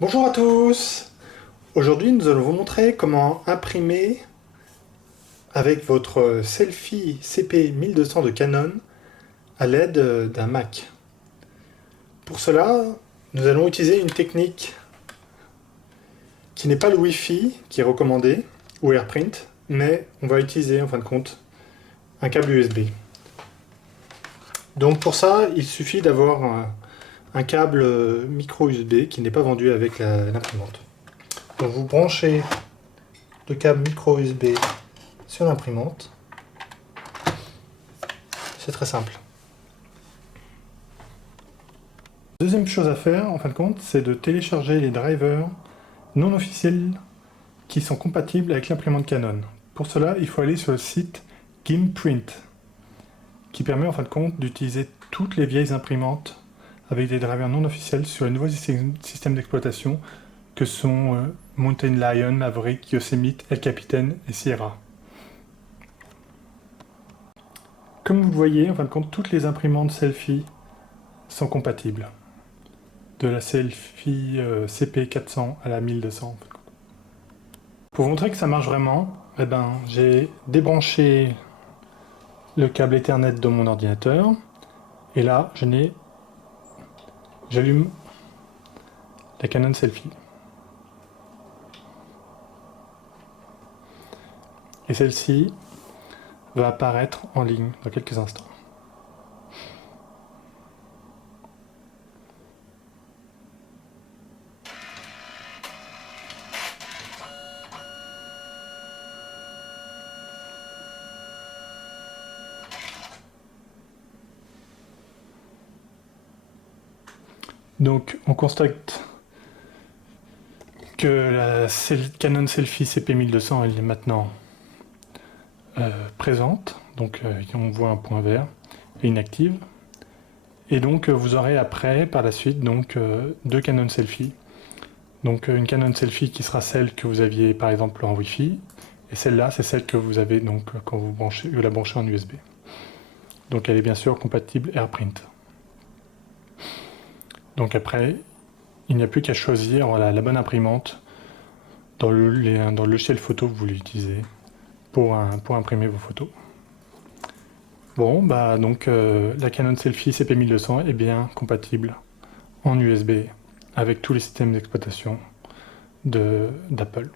Bonjour à tous! Aujourd'hui, nous allons vous montrer comment imprimer avec votre Selfie CP1200 de Canon à l'aide d'un Mac. Pour cela, nous allons utiliser une technique qui n'est pas le Wi-Fi qui est recommandé, ou AirPrint, mais on va utiliser en fin de compte un câble USB. Donc pour ça, il suffit d'avoir un câble micro USB qui n'est pas vendu avec l'imprimante. Donc vous branchez le câble micro USB sur l'imprimante. C'est très simple. Deuxième chose à faire, en fin de compte, c'est de télécharger les drivers non officiels qui sont compatibles avec l'imprimante Canon. Pour cela, il faut aller sur le site Gimprint, qui permet en fin de compte d'utiliser toutes les vieilles imprimantes avec des drivers non officiels sur les nouveaux systèmes d'exploitation que sont Mountain Lion, Maverick, Yosemite, El Capitan et Sierra. Comme vous le voyez, en fin de compte, toutes les imprimantes Selfie sont compatibles. De la Selfie CP400 à la 1200. Pour vous montrer que ça marche vraiment, j'ai débranché le câble Ethernet de mon ordinateur. Et là, j'allume la Canon Selfie. Et celle-ci va apparaître en ligne dans quelques instants. Donc on constate que la Canon Selfie CP1200 elle est maintenant présente, donc on voit un point vert et inactive. Et donc vous aurez après, par la suite, deux Canon Selfie. Donc une Canon Selfie qui sera celle que vous aviez par exemple en Wi-Fi, et celle-là c'est celle que vous avez donc quand vous la branchez en USB. Donc elle est bien sûr compatible AirPrint. Donc après, il n'y a plus qu'à choisir la bonne imprimante dans le logiciel photo que vous voulez utiliser pour imprimer vos photos. Bon, la Canon Selfie CP1200 est bien compatible en USB avec tous les systèmes d'exploitation d'Apple.